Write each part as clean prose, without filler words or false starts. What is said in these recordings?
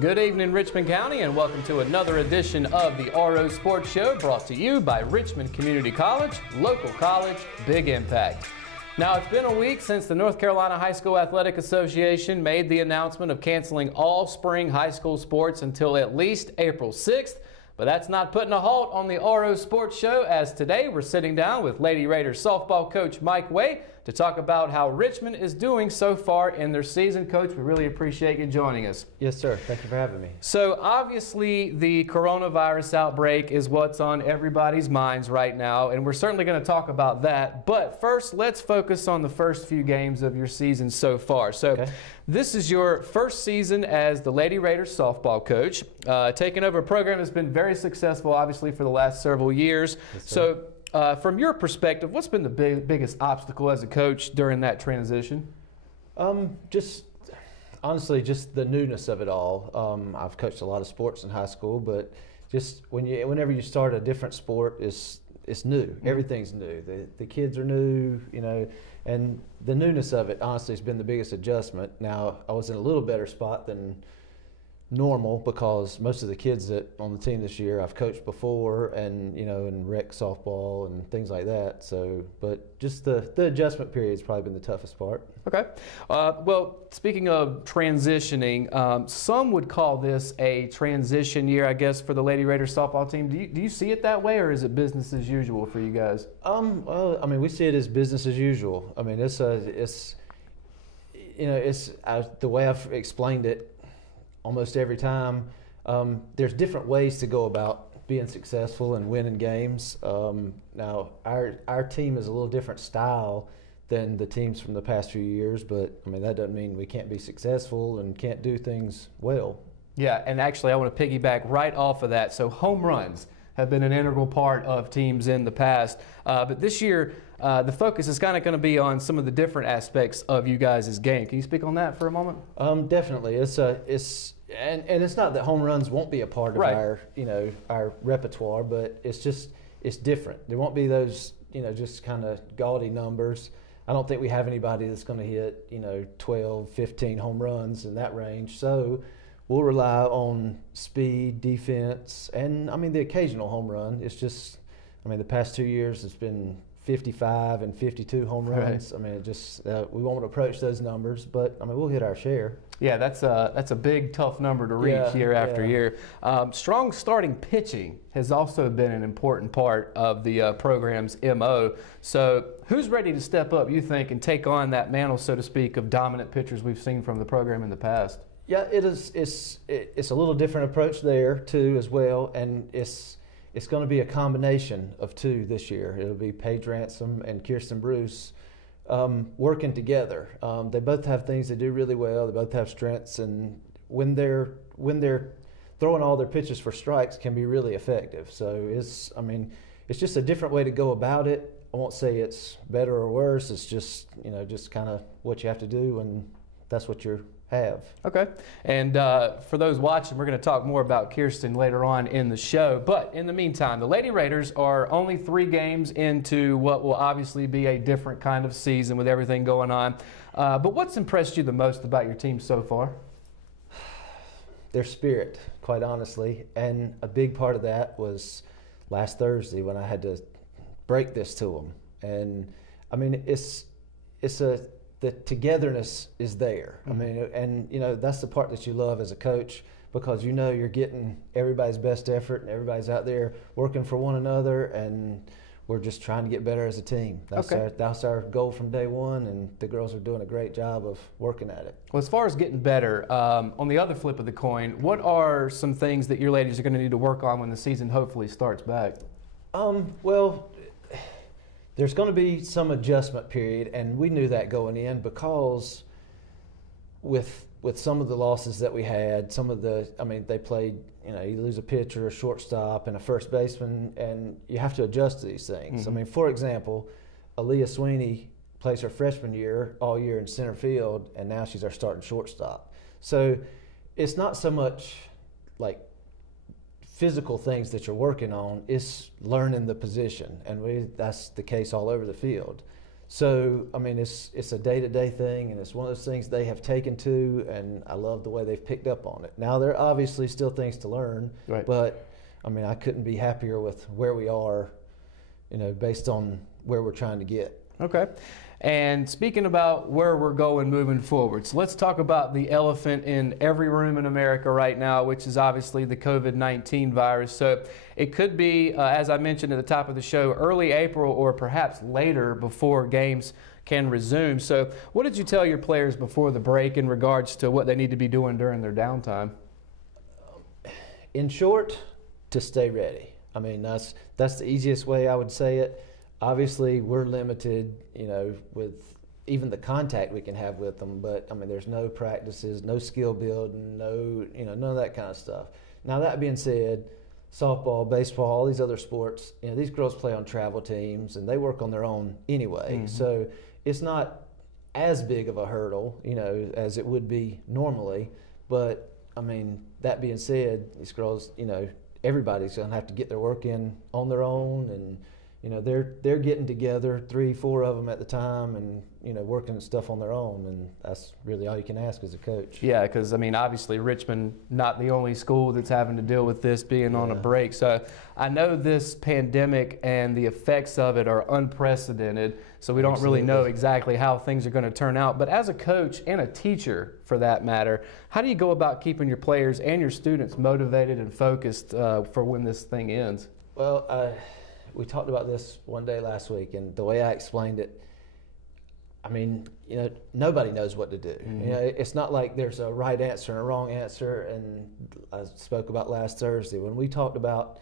Good evening, Richmond County, and welcome to another edition of the RO Sports Show, brought to you by Richmond Community College, local college, big impact. Now, it's been a week since the North Carolina High School Athletic Association made the announcement of canceling all spring high school sports until at least April 6th. But that's not putting a halt on the RO Sports Show, as today we're sitting down with Lady Raiders softball coach Mike Way to talk about how Richmond is doing so far in their season. Coach, we really appreciate you joining us. Yes, sir. Thank you for having me. So obviously the coronavirus outbreak is what's on everybody's minds right now, and we're certainly going to talk about that. But first, let's focus on the first few games of your season so far. So this is your first season as the Lady Raiders softball coach, taking over a program that's been very successful, obviously, for the last several years. Yes, sir. So from your perspective, what's been the biggest obstacle as a coach during that transition? Just honestly, just the newness of it all. I've coached a lot of sports in high school, but just whenever you start a different sport, it's new. Mm-hmm. Everything's new. The kids are new, you know, and the newness of it honestly has been the biggest adjustment. Now, I was in a little better spot than normal because most of the kids that on the team this year I've coached before, and you know, in rec softball and things like that. So, but just the adjustment period has probably been the toughest part. Okay. Well, speaking of transitioning, some would call this a transition year, I guess, for the Lady Raiders softball team. Do you see it that way, or is it business as usual for you guys? Well, I mean, we see it as business as usual. I mean, it's you know, the way I've explained it almost every time. There's different ways to go about being successful and winning games. Now, our team is a little different style than the teams from the past few years, but I mean, that doesn't mean we can't be successful and can't do things well. Yeah, and actually I want to piggyback right off of that. So home runs have been an integral part of teams in the past, but this year the focus is kind of going to be on some of the different aspects of you guys' game. Can you speak on that for a moment? Definitely. It's not that home runs won't be a part of our repertoire, but it's different. There won't be those, you know, just kind of gaudy numbers. I don't think we have anybody that's going to hit, you know, 12, 15 home runs in that range. So we'll rely on speed, defense, and I mean the occasional home run. It's just, I mean, the past 2 years it's been 55 and 52 home runs. Right. I mean, it just we won't approach those numbers, but I mean, we'll hit our share. Yeah, that's a big, tough number to reach year after year. Strong starting pitching has also been an important part of the program's MO. So who's ready to step up, you think, and take on that mantle, so to speak, of dominant pitchers we've seen from the program in the past? Yeah, it is. It's a little different approach there too, as well, and it's going to be a combination of two this year. It'll be Paige Ransom and Kirsten Bruce working together. They both have things they do really well. They both have strengths, and when they're throwing all their pitches for strikes, can be really effective. So it's just a different way to go about it. I won't say it's better or worse. It's just, you know, just kind of what you have to do, and that's what you're have. Okay. And for those watching, we're going to talk more about Kirsten later on in the show. But in the meantime, the Lady Raiders are only 3 games into what will obviously be a different kind of season with everything going on. But what's impressed you the most about your team so far? Their spirit, quite honestly. And a big part of that was last Thursday when I had to break this to them. And I mean, the togetherness is there. I mean, and you know, that's the part that you love as a coach, because you know you're getting everybody's best effort and everybody's out there working for one another, and we're just trying to get better as a team. That's our goal from day one, and the girls are doing a great job of working at it. Well, as far as getting better, on the other flip of the coin, what are some things that your ladies are going to need to work on when the season hopefully starts back? Well, there's going to be some adjustment period, and we knew that going in, because with some of the losses that we had, they played, you know, you lose a pitcher, a shortstop, and a first baseman, and you have to adjust to these things. Mm-hmm. I mean, for example, Aaliyah Sweeney plays her freshman year all year in center field, and now she's our starting shortstop. So it's not so much like physical things that you're working on, is learning the position, and that's the case all over the field. So, I mean, it's a day-to-day thing, and it's one of those things they have taken to, and I love the way they've picked up on it. Now, there are obviously still things to learn, right. But, I mean, I couldn't be happier with where we are, you know, based on where we're trying to get. Okay. And speaking about where we're going moving forward, so let's talk about the elephant in every room in America right now, which is obviously the COVID-19 virus. So it could be, as I mentioned at the top of the show, early April or perhaps later before games can resume. So what did you tell your players before the break in regards to what they need to be doing during their downtime? In short, to stay ready. I mean, that's the easiest way I would say it. Obviously, we're limited, you know, with even the contact we can have with them. But I mean, there's no practices, no skill building, no, you know, none of that kind of stuff. Now that being said, softball, baseball, all these other sports, you know, these girls play on travel teams and they work on their own anyway. Mm-hmm. So it's not as big of a hurdle, you know, as it would be normally. But I mean, that being said, these girls, you know, everybody's going to have to get their work in on their own, and you know, they're getting together, 3-4 of them at the time, and you know, working stuff on their own, and that's really all you can ask as a coach. Yeah, because I mean, obviously Richmond not the only school that's having to deal with this being on a break. So I know this pandemic and the effects of it are unprecedented. So we don't really know exactly how things are going to turn out. But as a coach and a teacher, for that matter, how do you go about keeping your players and your students motivated and focused for when this thing ends? Well, we talked about this one day last week, and the way I explained it, I mean, you know, nobody knows what to do. Mm-hmm. You know, it's not like there's a right answer and a wrong answer. And I spoke about last Thursday when we talked about,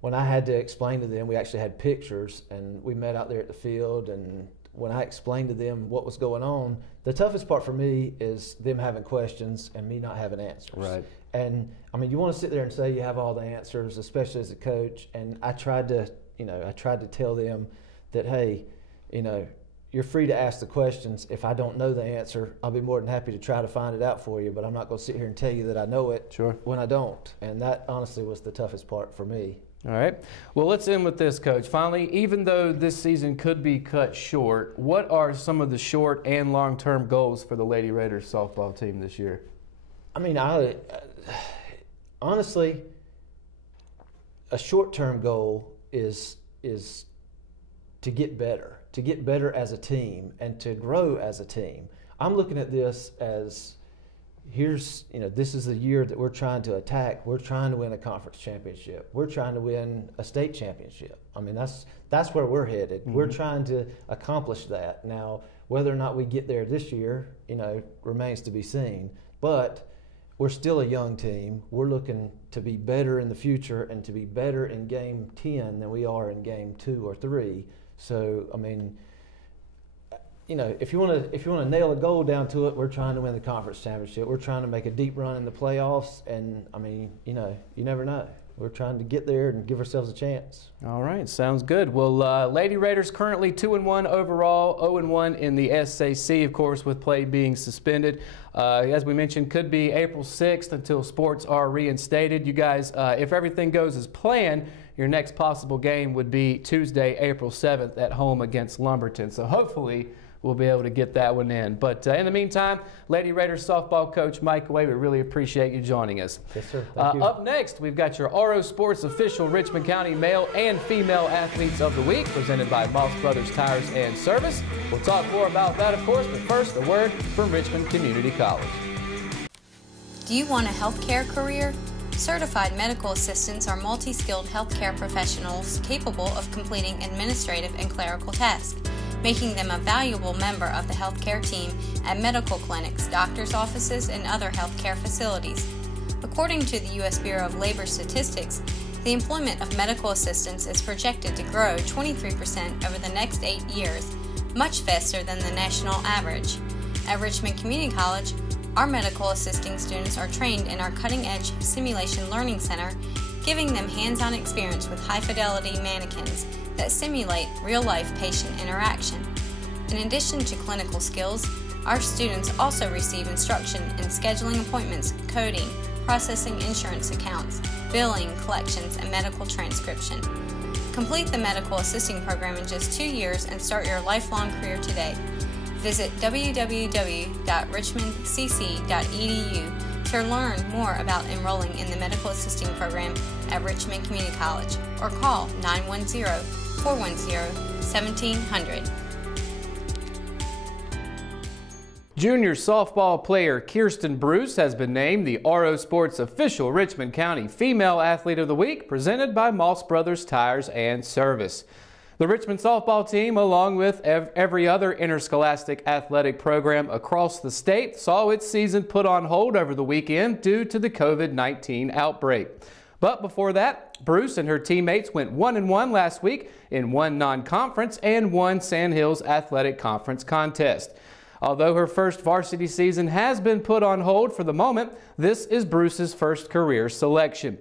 when I had to explain to them, we actually had pictures, and we met out there at the field, and when I explained to them what was going on, the toughest part for me is them having questions and me not having answers. Right. And I mean, you want to sit there and say you have all the answers, especially as a coach. And I tried to tell them that, hey, you know, you're free to ask the questions. If I don't know the answer, I'll be more than happy to try to find it out for you, but I'm not going to sit here and tell you that I know it when I don't. And that honestly was the toughest part for me. All right. Well, let's end with this, Coach. Finally, even though this season could be cut short, what are some of the short and long-term goals for the Lady Raiders softball team this year? I mean, honestly, a short-term goal is to get better as a team and to grow as a team. I'm looking at this as, this is the year that we're trying to attack. We're trying to win a conference championship. We're trying to win a state championship. I mean, that's where we're headed. Mm-hmm. We're trying to accomplish that. Now, whether or not we get there this year, you know, remains to be seen. But we're still a young team. We're looking to be better in the future and to be better in game 10 than we are in game 2 or 3. So, I mean, you know, if you want to nail a goal down to it, we're trying to win the conference championship. We're trying to make a deep run in the playoffs, and I mean, you know, you never know. We're trying to get there and give ourselves a chance. All right, sounds good. Well, Lady Raiders currently 2-1 overall, 0-1 in the SAC, of course, with play being suspended. As we mentioned, could be April 6th until sports are reinstated. You guys, if everything goes as planned, your next possible game would be Tuesday, April 7th at home against Lumberton. So hopefully we'll be able to get that one in. But in the meantime, Lady Raiders softball coach Mike Way, we really appreciate you joining us. Yes, sir. Thank you. Up next, we've got your RO Sports official Richmond County male and female athletes of the week, presented by Moss Brothers Tires and Service. We'll talk more about that, of course, but first, a word from Richmond Community College. Do you want a healthcare career? Certified medical assistants are multi-skilled healthcare professionals capable of completing administrative and clerical tasks, making them a valuable member of the healthcare team at medical clinics, doctors' offices, and other healthcare facilities. According to the U.S. Bureau of Labor Statistics, the employment of medical assistants is projected to grow 23% over the next 8 years, much faster than the national average. At Richmond Community College, our medical assisting students are trained in our cutting-edge Simulation Learning Center, giving them hands-on experience with high-fidelity mannequins that simulate real-life patient interaction. In addition to clinical skills, our students also receive instruction in scheduling appointments, coding, processing insurance accounts, billing, collections, and medical transcription. Complete the medical assisting program in just 2 years and start your lifelong career today. Visit www.richmondcc.edu to learn more about enrolling in the medical assisting program at Richmond Community College or call 910-410-1700. Junior softball player Kirsten Bruce has been named the RO Sports official Richmond County Female Athlete of the Week, presented by Moss Brothers Tires and Service. The Richmond softball team, along with every other interscholastic athletic program across the state, saw its season put on hold over the weekend due to the COVID-19 outbreak. But before that, Bruce and her teammates went 1-1 last week in one non-conference and one Sand Hills Athletic Conference contest. Although her first varsity season has been put on hold for the moment, this is Bruce's first career selection.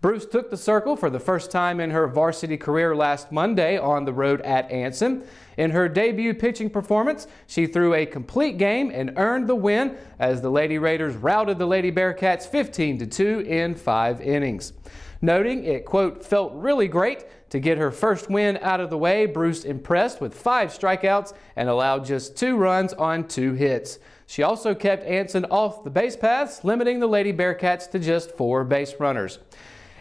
Bruce took the circle for the first time in her varsity career last Monday on the road at Anson. In her debut pitching performance, she threw a complete game and earned the win as the Lady Raiders routed the Lady Bearcats 15-2 in 5 innings. Noting it, quote, felt really great to get her first win out of the way, Bruce impressed with 5 strikeouts and allowed just 2 runs on 2 hits. She also kept Anson off the base paths, limiting the Lady Bearcats to just 4 base runners.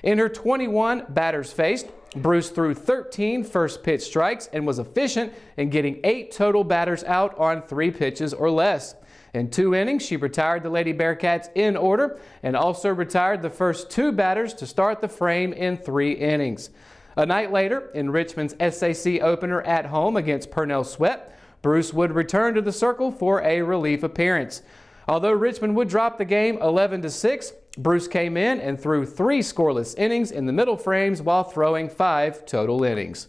In her 21 batters faced, Bruce threw 13 first pitch strikes and was efficient in getting 8 total batters out on 3 pitches or less. In 2 innings, she retired the Lady Bearcats in order and also retired the first 2 batters to start the frame in 3 innings. A night later, in Richmond's SAC opener at home against Purnell Sweat, Bruce would return to the circle for a relief appearance. Although Richmond would drop the game 11-6, Bruce came in and threw 3 scoreless innings in the middle frames while throwing 5 total innings.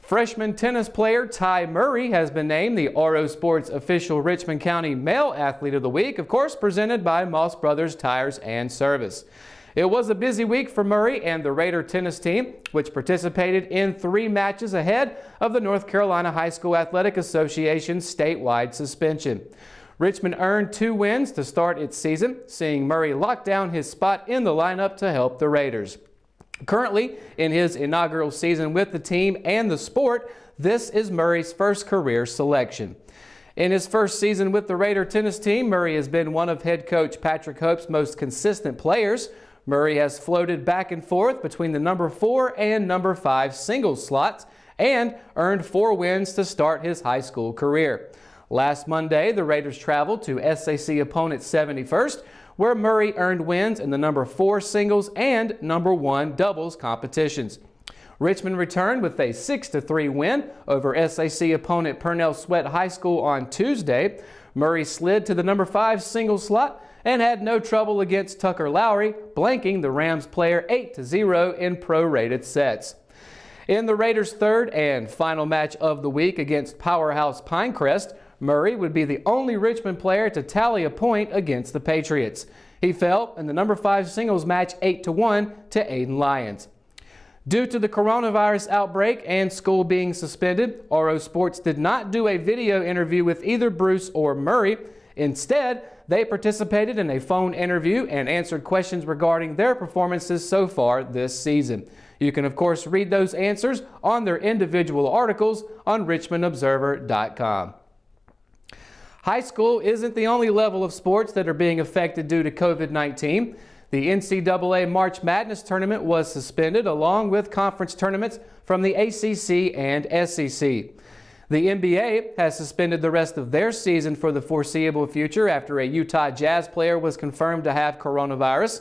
Freshman tennis player Ty Murray has been named the RO Sports official Richmond County Male Athlete of the Week, of course presented by Moss Brothers Tires and Service. It was a busy week for Murray and the Raider tennis team, which participated in 3 matches ahead of the North Carolina High School Athletic Association's statewide suspension. Richmond earned 2 wins to start its season, seeing Murray lock down his spot in the lineup to help the Raiders. Currently, in his inaugural season with the team and the sport, this is Murray's first career selection. In his first season with the Raider tennis team, Murray has been one of head coach Patrick Hope's most consistent players. Murray has floated back and forth between the number 4 and number 5 singles slots and earned 4 wins to start his high school career. Last Monday, the Raiders traveled to SAC opponent 71st, where Murray earned wins in the number 4 singles and number 1 doubles competitions. Richmond returned with a 6-3 win over SAC opponent Purnell Sweat High School on Tuesday. Murray slid to the number 5 singles slot and had no trouble against Tucker Lowry, blanking the Rams player 8-0 in prorated sets. In the Raiders' third and final match of the week against powerhouse Pinecrest, Murray would be the only Richmond player to tally a point against the Patriots. He fell in the number 5 singles match 8-1 to Aiden Lyons. Due to the coronavirus outbreak and school being suspended, RO Sports did not do a video interview with either Bruce or Murray. Instead, they participated in a phone interview and answered questions regarding their performances so far this season. You can, of course, read those answers on their individual articles on richmondobserver.com. High school isn't the only level of sports that are being affected due to COVID-19. The NCAA March Madness tournament was suspended along with conference tournaments from the ACC and SEC. The NBA has suspended the rest of their season for the foreseeable future after a Utah Jazz player was confirmed to have coronavirus.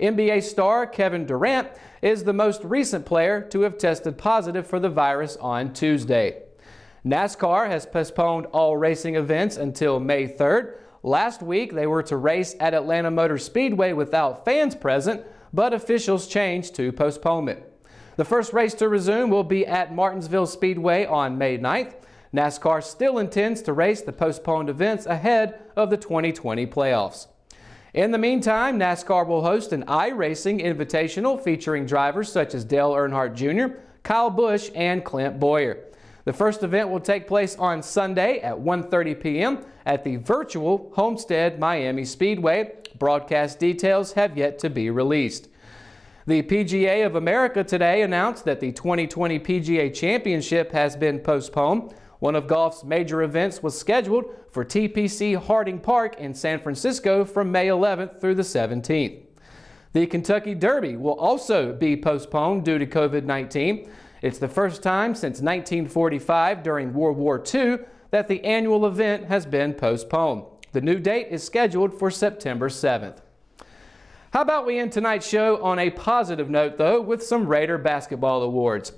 NBA star Kevin Durant is the most recent player to have tested positive for the virus on Tuesday. NASCAR has postponed all racing events until May 3rd. Last week, they were to race at Atlanta Motor Speedway without fans present, but officials changed to postponement. The first race to resume will be at Martinsville Speedway on May 9th. NASCAR still intends to race the postponed events ahead of the 2020 playoffs. In the meantime, NASCAR will host an iRacing Invitational featuring drivers such as Dale Earnhardt Jr., Kyle Busch, and Clint Boyer. The first event will take place on Sunday at 1:30 p.m. at the virtual Homestead Miami Speedway. Broadcast details have yet to be released. The PGA of America today announced that the 2020 PGA Championship has been postponed. One of golf's major events was scheduled for TPC Harding Park in San Francisco from May 11th through the 17th. The Kentucky Derby will also be postponed due to COVID-19. It's the first time since 1945 during World War II that the annual event has been postponed. The new date is scheduled for September 7th. How about we end tonight's show on a positive note, though, with some Raider basketball awards.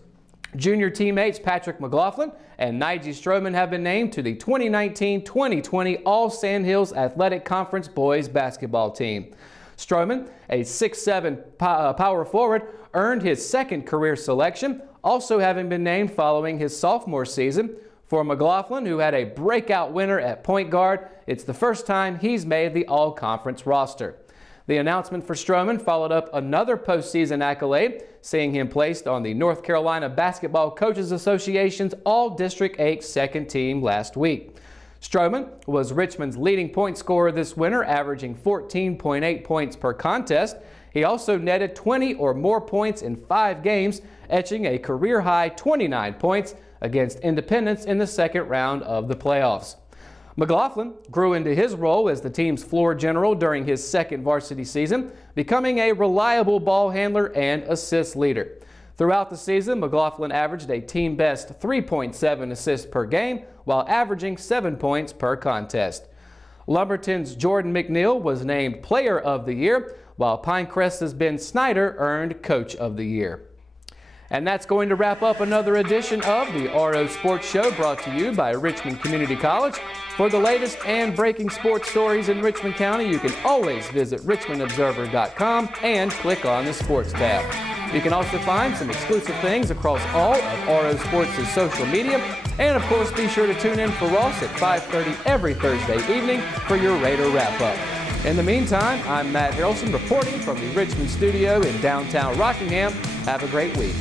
Junior teammates Patrick McLaughlin and Nige Stroman have been named to the 2019-2020 All-Sandhills Athletic Conference Boys Basketball Team. Stroman, a 6'7" power forward, earned his second career selection, also having been named following his sophomore season. For McLaughlin, who had a breakout winner at point guard, it's the first time he's made the All-Conference roster. The announcement for Stroman followed up another postseason accolade, seeing him placed on the North Carolina Basketball Coaches Association's All-District 8 second team last week. Stroman was Richmond's leading point scorer this winter, averaging 14.8 points per contest. He also netted 20 or more points in 5 games, etching a career-high 29 points against Independence in the second round of the playoffs. McLaughlin grew into his role as the team's floor general during his second varsity season, becoming a reliable ball handler and assist leader. Throughout the season, McLaughlin averaged a team-best 3.7 assists per game, while averaging 7 points per contest. Lumberton's Jordan McNeil was named Player of the Year, while Pinecrest's Ben Snyder earned Coach of the Year. And that's going to wrap up another edition of the RO Sports Show, brought to you by Richmond Community College. For the latest and breaking sports stories in Richmond County, you can always visit richmondobserver.com and click on the Sports tab. You can also find some exclusive things across all of RO Sports' social media. And of course, be sure to tune in for Ross at 5:30 every Thursday evening for your Raider wrap-up. In the meantime, I'm Matt Harrelson reporting from the Richmond studio in downtown Rockingham. Have a great week.